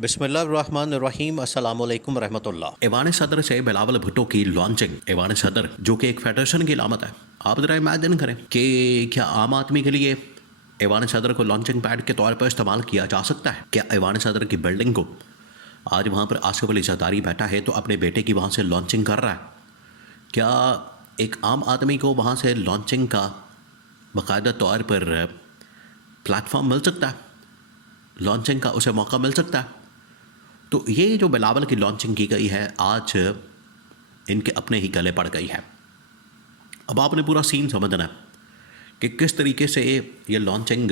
बिस्मिल्लाहिर्रहमानिर्रहीम अस्सलामुअलैकुम रहमतुल्लाह। ऐवान सदर से बिलावल भुट्टो की लॉन्चिंग। ऐवान सदर जो कि एक फेडरेशन की अलामत है। आप ज़रा इमेजिन करें कि क्या आम आदमी के लिए ऐवान सदर को लॉन्चिंग पैड के तौर पर इस्तेमाल किया जा सकता है? क्या ऐवान सदर की बिल्डिंग को आज वहाँ पर आसिफ अली ज़रदारी बैठा है तो अपने बेटे की वहाँ से लॉन्चिंग कर रहा है? क्या एक आम आदमी को वहाँ से लॉन्चिंग का बाकायदा तौर पर प्लेटफॉर्म मिल सकता है? लॉन्चिंग का उसे मौका मिल सकता है? तो ये जो बिलावल की लॉन्चिंग की गई है आज इनके अपने ही गले पड़ गई है। अब आपने पूरा सीन समझना है कि किस तरीके से ये लॉन्चिंग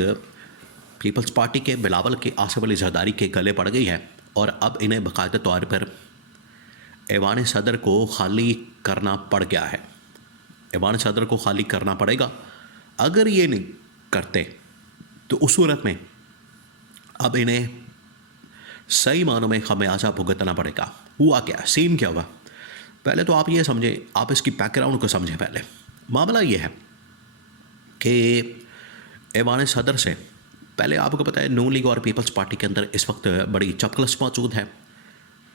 पीपल्स पार्टी के बिलावल के आसिफ अली ज़रदारी के गले पड़ गई है और अब इन्हें बाकायदा तौर पर ऐवान सदर को खाली करना पड़ गया है। ऐवान सदर को खाली करना पड़ेगा। अगर ये नहीं करते तो उस सूरत में अब इन्हें सही मानों में खमियाजा भुगतना पड़ेगा। हुआ क्या, सीन क्या हुआ? पहले तो आप ये समझें, आप इसकी बैकग्राउंड को समझें। पहले मामला ये है कि ऐवान सदर से पहले आपको पता है नून लीग और पीपल्स पार्टी के अंदर इस वक्त बड़ी चपकलस मौजूद है।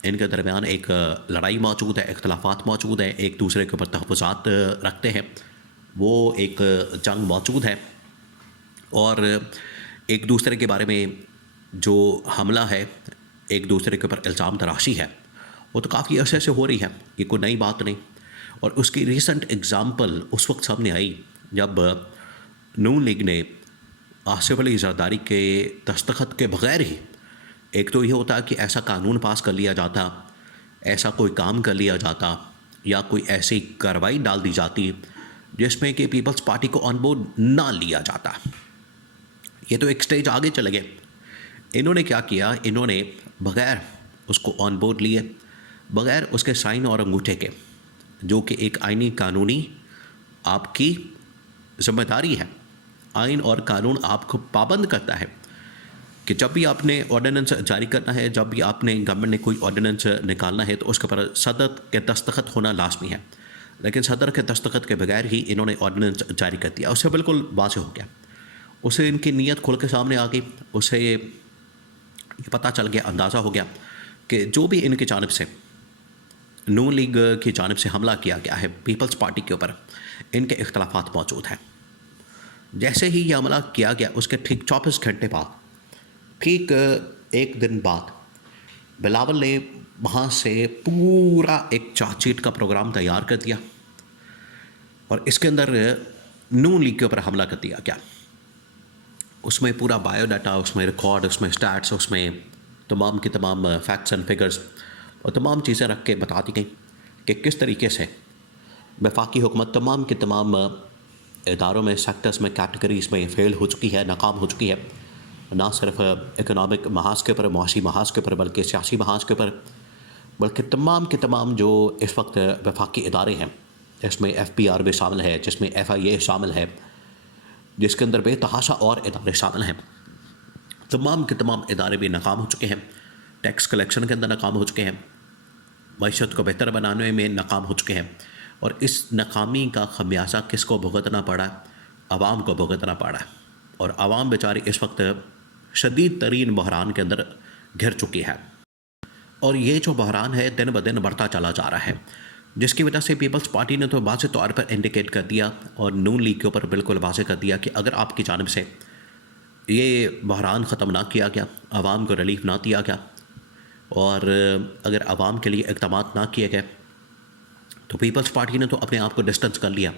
इनके दरमियान एक लड़ाई मौजूद है, इख्तलाफात मौजूद है, एक दूसरे के ऊपर तहफ़्फ़ुज़ात रखते हैं, वो एक जंग मौजूद है और एक दूसरे के बारे में जो हमला है, एक दूसरे के ऊपर इल्ज़ाम तराशी है, वो तो काफ़ी अरसे से हो रही है। ये कोई नई बात नहीं। और उसकी रीसेंट एग्ज़ाम्पल उस वक्त सामने आई जब नून लीग ने आसिफ अली ज़रदारी के दस्तखत के बग़ैर ही, एक तो ये होता कि ऐसा कानून पास कर लिया जाता, ऐसा कोई काम कर लिया जाता या कोई ऐसी कार्रवाई डाल दी जाती जिसमें कि पीपल्स पार्टी को ऑन बोर्ड ना लिया जाता। ये तो एक स्टेज आगे चले गए। इन्होंने क्या किया, इन्होंने बग़ैर उसको ऑन बोर्ड लिए, बग़ैर उसके साइन और अंगूठे के, जो कि एक आइनी कानूनी आपकी ज़िम्मेदारी है। आइन और कानून आपको पाबंद करता है कि जब भी आपने ऑर्डिनेंस जारी करना है, जब भी आपने गवर्नमेंट ने कोई ऑर्डिनेंस निकालना है तो उसके ऊपर सदर के दस्तखत होना लाजमी है। लेकिन सदर के दस्तखत के बगैर ही इन्होंने ऑर्डिनेंस जारी कर दिया। उससे बिल्कुल वाज़ेह हो गया, उसे इनकी नीयत खुल के सामने आ गई। उसे ये पता चल गया, अंदाज़ा हो गया कि जो भी इनकी जानिब से नून लीग की जानिब से हमला किया गया है पीपल्स पार्टी के ऊपर, इनके इख्तलाफात मौजूद हैं। जैसे ही ये हमला किया गया उसके ठीक 24 घंटे बाद, ठीक एक दिन बाद, बिलावल ने वहाँ से पूरा एक चार्जशीट का प्रोग्राम तैयार कर दिया और इसके अंदर नून लीग के ऊपर हमला कर दिया गया। उसमें पूरा बायोडाटा, उसमें रिकॉर्ड, उसमें स्टैट्स, उसमें तमाम की तमाम फैक्ट्स एंड फिगर्स और तमाम चीज़ें रख के बता दी गई कि किस तरीके से वफाकी हुकूमत तमाम की तमाम इदारों में, सेक्टर्स में, कैटेगरीज़ में फ़ेल हो चुकी है, नाकाम हो चुकी है। ना सिर्फ इकनॉमिक महाज के ऊपर, मुआशी महाज के ऊपर, बल्कि सियासी महाज के ऊपर, बल्कि तमाम के तमाम जो इस वक्त वफाकी इदारे हैं, इसमें FPR भी शामिल है, जिसमें FIA शामिल है, जिसके अंदर बेतहाशा और इदारे शामिल हैं। तमाम के तमाम इदारे भी नाकाम हो चुके हैं। टैक्स कलेक्शन के अंदर नाकाम हो चुके हैं, मईशत को बेहतर बनाने में नाकाम हो चुके हैं। और इस नाकामी का खमियाजा किसको भुगतना पड़ा? आवाम को भुगतना पड़ा। और आवाम बेचारी इस वक्त शदीद तरीन बहरान के अंदर घिर चुकी है और ये जो बहरान है दिन ब दिन बढ़ता चला जा रहा है, जिसकी वजह से पीपल्स पार्टी ने तो वाज़ेह तौर पर इंडिकेट कर दिया और नून लीग के ऊपर बिल्कुल वाज़ेह कर दिया कि अगर आपकी जानिब से ये बहरान ख़त्म ना किया गया, आवाम को रिलीफ ना दिया गया और अगर आवाम के लिए इक़दामात ना किए गए तो पीपल्स पार्टी ने तो अपने आप को डिस्टेंस कर लिया।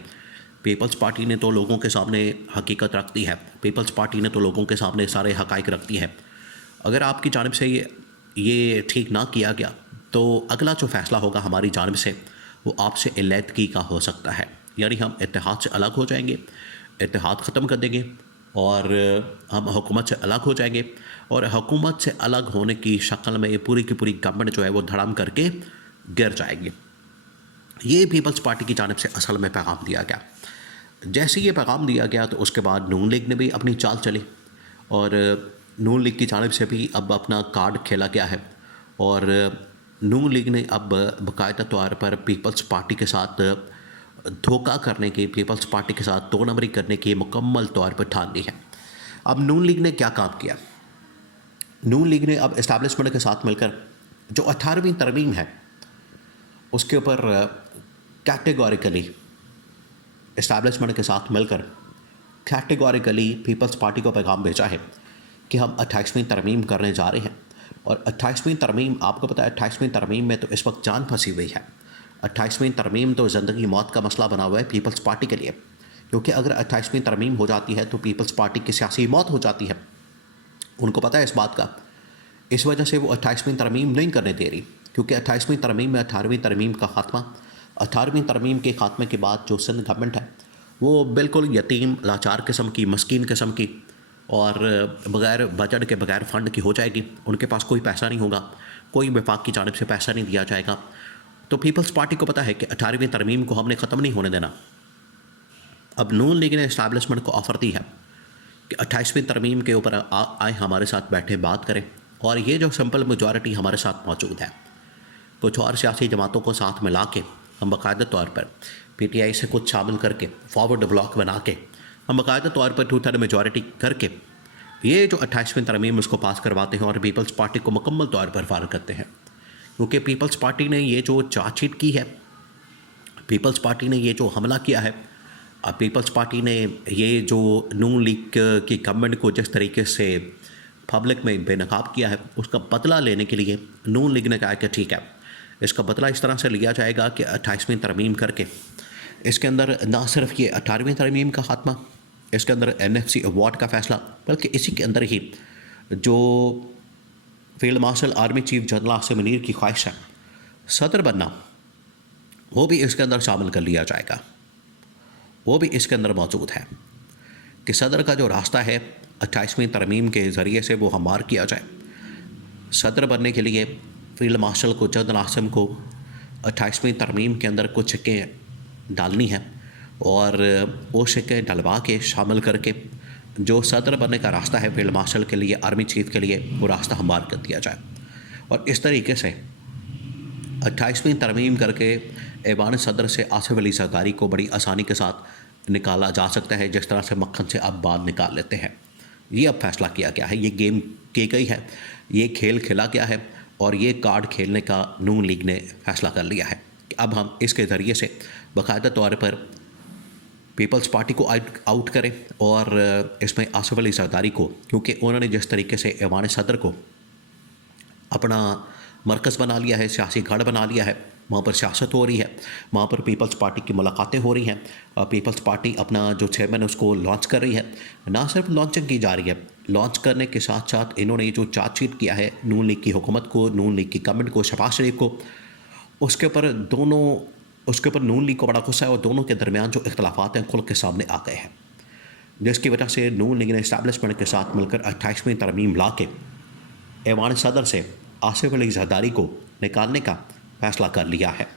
पीपल्स पार्टी ने तो लोगों के सामने हकीकत रख दी है। पीपल्स पार्टी ने तो लोगों के सामने सारे हक़ाइक़ रख दी है। अगर आपकी जानिब से ये ठीक ना किया गया तो अगला जो फ़ैसला होगा हमारी जानिब से वो आपसे अलहदगी का हो सकता है। यानी हम इत्तेहाद से अलग हो जाएंगे, इत्तेहाद ख़त्म कर देंगे और हम हुकूमत से अलग हो जाएंगे और हुकूमत से अलग होने की शक्ल में ये पूरी की पूरी गवर्नमेंट जो है वो धड़ाम करके गिर जाएगी। ये पीपल्स पार्टी की जानिब से असल में पैगाम दिया गया। जैसे ये पैगाम दिया गया तो उसके बाद नून लीग ने भी अपनी चाल चली और नून लीग की जानिब से भी अब अपना कार्ड खेला गया है और नून लीग ने अब बाकायदा तौर पर पीपल्स पार्टी के साथ धोखा करने की, पीपल्स पार्टी के साथ दो नंबरी करने की मुकम्मल तौर पर ठान ली है। अब नून लीग ने क्या काम किया? नून लीग ने अब इस्टेब्लिशमेंट के साथ मिलकर जो 18वीं तरमीम है उसके ऊपर कैटेगोरिकली इस्टेब्लिशमेंट के साथ मिलकर कैटेगोरिकली पीपल्स पार्टी को पैगाम भेजा है कि हम 28वीं तरमीम करने जा रहे हैं। और 28वीं तरमीम, आपको पता है 28वीं तरमीम में तो इस वक्त जान फंसी हुई है। 28वीं तरमीम तो ज़िंदगी मौत का मसला बना हुआ है पीपल्स पार्टी के लिए, क्योंकि अगर 28वीं तरमीम हो जाती है तो पीपल्स पार्टी की सियासी मौत हो जाती है। उनको पता है इस बात का, इस वजह से वो 28वीं तरमीम नहीं करने दे रही, क्योंकि 28वीं तरमीम में 18वीं तरमीम का ख़ात्मा, 18वीं तरमीम के ख़ात्मे के बाद जो सिंध गवर्नमेंट है वो बिल्कुल यतीम लाचार किस्म की, मस्कीन किस्म की और बग़ैर बजट के, बग़ैर फ़ंड की हो जाएगी। उनके पास कोई पैसा नहीं होगा, कोई वफाक की जानिब से पैसा नहीं दिया जाएगा। तो पीपल्स पार्टी को पता है कि 18वीं तरमीम को हमने ख़त्म नहीं होने देना। अब नून लीग ने इस्टेब्लिशमेंट को ऑफ़र दी है कि 28वीं तरमीम के ऊपर आए हमारे साथ बैठे बात करें। और ये जो सिंपल मेजॉरिटी हमारे साथ मौजूद है, कुछ और सियासी जमातों को साथ मिला के हम बाकायदा तौर पर PTI से कुछ शामिल करके, फॉरवर्ड ब्लॉक बना के, हम बाकायदा तौर पर 2/3 मेजॉरिटी करके ये जो 28वीं तरमीम उसको पास करवाते हैं और पीपल्स पार्टी को मुकम्मल तौर पर फारग करते हैं। क्योंकि पीपल्स पार्टी ने ये जो चार्जशीट की है, पीपल्स पार्टी ने ये जो हमला किया है, पीपल्स पार्टी ने ये जो नून लीग की गवर्नमेंट को जिस तरीके से पब्लिक में बेनकाब किया है, उसका बदला लेने के लिए नून लीग ने कहा कि ठीक है, इसका बदला इस तरह से लिया जाएगा कि 28वीं तरमीम करके इसके अंदर ना सिर्फ ये 18वीं तरमीम का ख़ात्मा, इसके अंदर NFC अवार्ड का फ़ैसला, बल्कि इसी के अंदर ही जो field marshal army chief general Asim Munir की ख्वाहिश है सदर बनना, वो भी इसके अंदर शामिल कर लिया जाएगा। वो भी इसके अंदर मौजूद है कि सदर का जो रास्ता है 28वीं तरमीम के ज़रिए से वो हमार किया जाए। सदर बनने के लिए फील्ड मार्शल को, जनरल आसिम को 28वीं तरमीम के अंदर कुछ शिक्कें डालनी है और वो शिक्कें डलवा के शामिल करके जो सदर बनने का रास्ता है फील्ड मार्शल के लिए, आर्मी चीफ के लिए, वो रास्ता हमार कर दिया जाए। और इस तरीके से 28वीं तरमीम करके ऐवान सदर से आसिफ अली जरदारी को बड़ी आसानी के साथ निकाला जा सकता है, जिस तरह से मक्खन से अब बाल निकाल लेते हैं। ये अब फैसला किया गया है, ये गेम की गई है, ये खेल खेला गया है और ये कार्ड खेलने का नून लीग ने फैसला कर लिया है कि अब हम इसके ज़रिए से बाकायदा तौर पर पीपल्स पार्टी को आउट करें और इसमें आसिफ अली जरदारी को, क्योंकि उन्होंने जिस तरीके से ऐवान सदर को अपना मरकज़ बना लिया है, सियासी गढ़ बना लिया है, वहाँ पर सियासत हो रही है, वहाँ पर पीपल्स पार्टी की मुलाकातें हो रही हैं, पीपल्स पार्टी अपना जो चेयरमैन है उसको लॉन्च कर रही है। ना सिर्फ लॉन्चिंग की जा रही है, लॉन्च करने के साथ साथ इन्होंने जो चार्जशीट किया है नून लीग की हुकूमत को, नून लीग की गवर्नमेंट को, शहबाज शरीफ को, उसके ऊपर नून लीग को बड़ा गुस्सा है और दोनों के दरमियान जो इख्तलाफात हैं खुल के सामने आ गए हैं, जिसकी वजह से नून लीग ने इस्टेब्लिशमेंट के साथ मिलकर 28वीं तरमीम ला के ऐवान सदर से आसिफ अली जरदारी को निकालने का फैसला कर लिया है।